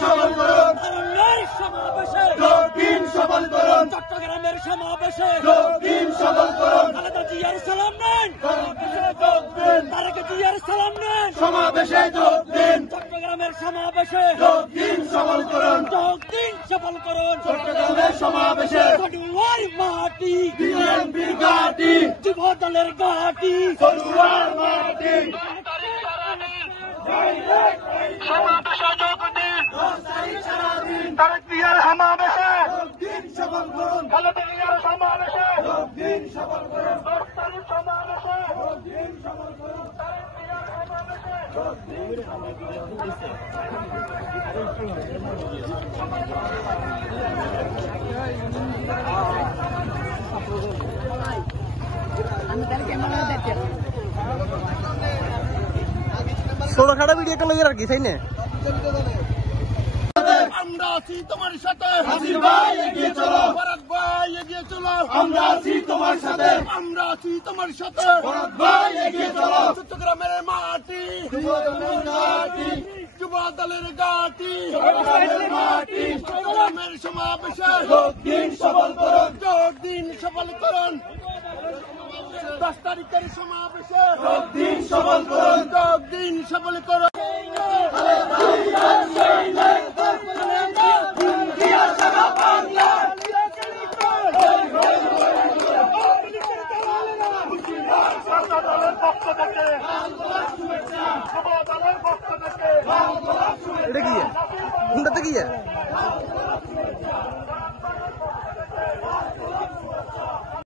সফল করুন সমাবেশে যোগদিন সফল করুন চট্টগ্রামের সমাবেশে যোগদিন সফল করুন খালেদা জিয়ার সালাম নেন তারেক জিয়ার সালাম নেন সমাবেশে যোগদিন চট্টগ্রামের সমাবেশে যোগদিন সফল করুন যোগদিন সফল করুন চট্টগ্রামের সমাবেশে সরুয়ার মাটি বিএনপির ঘাঁটি যুব দলের ঘাঁটি সরুয়ার মাটি সমাবেশে যোগদিন সারাদিন তারেক জিয়ার সমাবেশে যোগদিন সফল করুন খালেদা জিয়ার সমাবেশে যোগদিন সফল করুন দোস্তারির সমাবেশে যোগদিন সফল করুন ছোট খাটো ভিডিও একটা লইয়া রাখি তাই না আমরা আছি তোমার সাথে হাসির ভাই এগিয়ে চলো ভরত ভাই এগিয়ে চলো আমরা আছি তোমার সাথে আমরা আছি তোমার সাথে ভরত ভাই এগিয়ে চলো চট্টগ্রামের মাটি যুবদলের ঘাঁটি যুব দলের ঘাঁটি চট্টগ্রামের মাটি চট্টগ্রামের সমাবেশে যোগদিন সফল করুন যোগদিন সফল করুন 10 তারিখের সমাবেশে যোগদিন সফল করুন যোগদিন সফল করুন এটা কি কোনটাতে কি